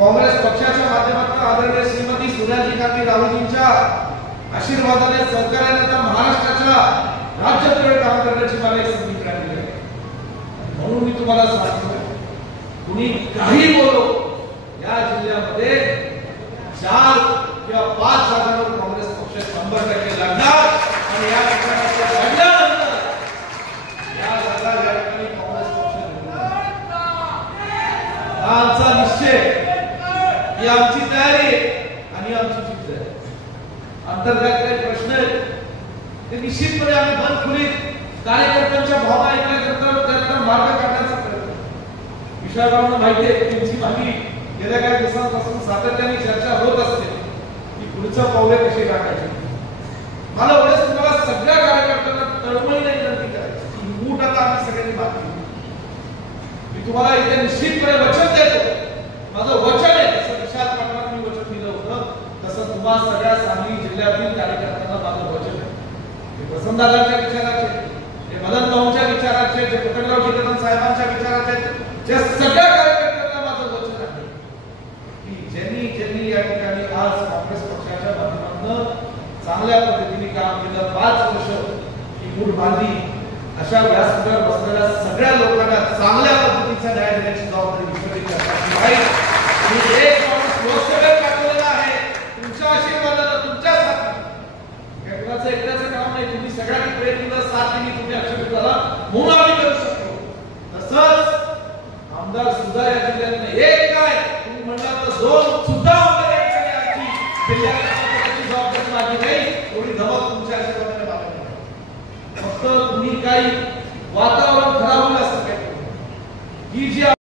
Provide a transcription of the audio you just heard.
काँग्रेस पक्षाच्या माध्यमातून आदरणीय श्रीमती सोनिया गांधी राहुलजींच्या आशीर्वादाने सरकारने महाराष्ट्राच्या राज्यात काम करण्याची मला एक संधी मिळाली आहे। म्हणून मी तुम्हाला सांगतो, कुणी काही बोलो, या जिल्ह्यामध्ये 4 किंवा 5 जागांवर काँग्रेस पक्ष 100% लढणार आणि या ठिकाणी लढल्यानंतर या जागा या ठिकाणी काँग्रेस पक्ष आमचा निश्चय, ही आमची तयारी आणि आमची जिद्द आहे। अंतर्गत काही प्रश्न आहेत ते निश्चितपणे आम्ही बंद खोलीत कार्यकर्त्यांच्या भावना ऐकण्याकरता मार्ग काढण्याचा प्रयत्न। विशाळरावांना माहिती आहे, त्यांची माझी गेल्या काही दिवसांपासून सातत्याने चर्चा होत असते की पुढचं पाऊले कशी टाकायची। मला एवढंच तुम्हाला सगळ्या कार्यकर्त्यांना तळमळीने विनंती करायची की मूठ आता आम्ही सगळ्यांनी बाकी, मी तुम्हाला इथे निश्चितपणे वचन देतो, माझं वचन आहे, जसं विशाल पाटलांना मी वचन दिलं होतं तसं तुम्हा सगळ्या सांगली जिल्ह्यातील कार्यकर्त्यांना माझं वचन आहे। वसंतदादांच्या विचाराचे, हे मदन भाऊंच्या विचाराचे, जे कोकणराव जिल्हाधन साहेबांच्या विचाराचे, त्या सगळ्या कार्यकर्त्यांना माझं वचन आहे की ज्यांनी या ठिकाणी आज काँग्रेस पक्षाच्या माध्यमातून चांगल्या पद्धतीने काम केलं, 5 वर्ष ही मूठ बांधली, अशा व्यासपीठावर बसलेल्या सगळ्या लोकांना चांगल्या पद्धतीचा न्याय देण्याची जबाबदारी विश्वविद्यालयाची आहे। मी एक माणूस लोकसभेत पाठवलेला आहे, तुमच्या आशीर्वादाने, तुमच्या साथीने, कुणाचं एकट्याचं काम नाही, तुम्ही सगळ्यांनी प्रयत्न साथ दिली, तुम्ही अक्षर झाला म्हणून आम्ही करू शकतो। तसंच आमदार सुद्धा या जिल्ह्यातले एक काय तुम्ही म्हणला तर 2 सुद्धा आमदार या ठिकाणी आमची जिल्ह्याची जबाबदारी माझी नाही, थोडी धमक तुमच्या आशीर्वादाने लागली। फक्त तुम्ही काही वातावरण खराब होईल असं काही ही जी